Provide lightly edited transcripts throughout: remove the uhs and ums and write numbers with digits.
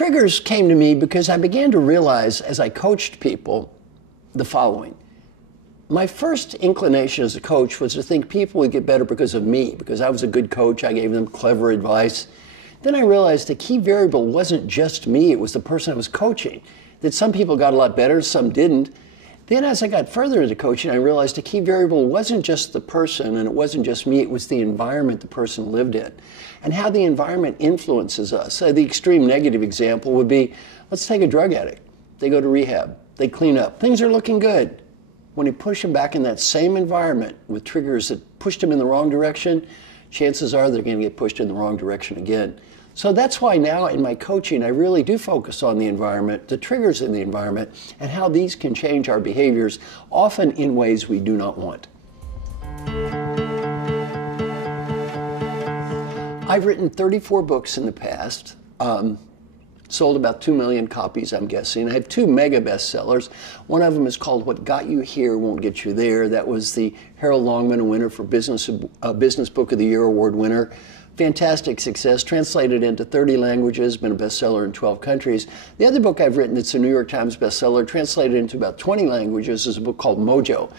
triggers came to me because I began to realize as I coached people the following. My first inclination as a coach was to think people would get better because of me, because I was a good coach, I gave them clever advice. Then I realized the key variable wasn't just me, it was the person I was coaching. That some people got a lot better, some didn't. Then as I got further into coaching, I realized the key variable wasn't just the person and it wasn't just me, it was the environment the person lived in and how the environment influences us. The extreme negative example would be, let's take a drug addict. They go to rehab, they clean up, things are looking good. When you push them back in that same environment with triggers that pushed them in the wrong direction, chances are they're going to get pushed in the wrong direction again. So that's why now in my coaching, I really do focus on the environment, the triggers in the environment, and how these can change our behaviors, often in ways we do not want. I've written 34 books in the past, sold about 2 million copies, I'm guessing. I have 2 mega bestsellers. One of them is called What Got You Here Won't Get You There. That was the Harold Longman winner for Business Book of the Year award winner. Fantastic success, translated into 30 languages, been a bestseller in 12 countries. The other book I've written that's a New York Times bestseller, translated into about 20 languages, is a book called Mojo.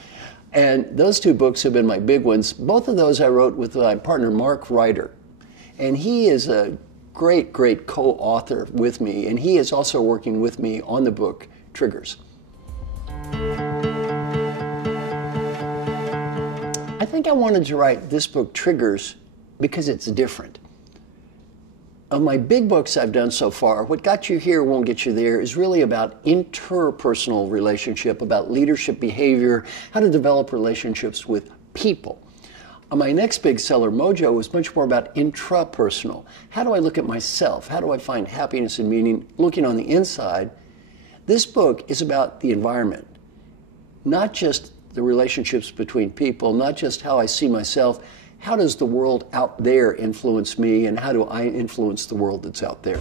And those 2 books have been my big ones. Both of those I wrote with my partner, Mark Ryder. And he is a great, great co-author with me, and he is also working with me on the book, Triggers. I think I wanted to write this book, Triggers, because it's different. Of my big books I've done so far, What Got You Here Won't Get You There is really about interpersonal relationship, about leadership behavior, how to develop relationships with people. My next big seller, Mojo, is much more about intrapersonal. How do I look at myself? How do I find happiness and meaning looking on the inside? This book is about the environment, not just the relationships between people, not just how I see myself. How does the world out there influence me, and how do I influence the world that's out there?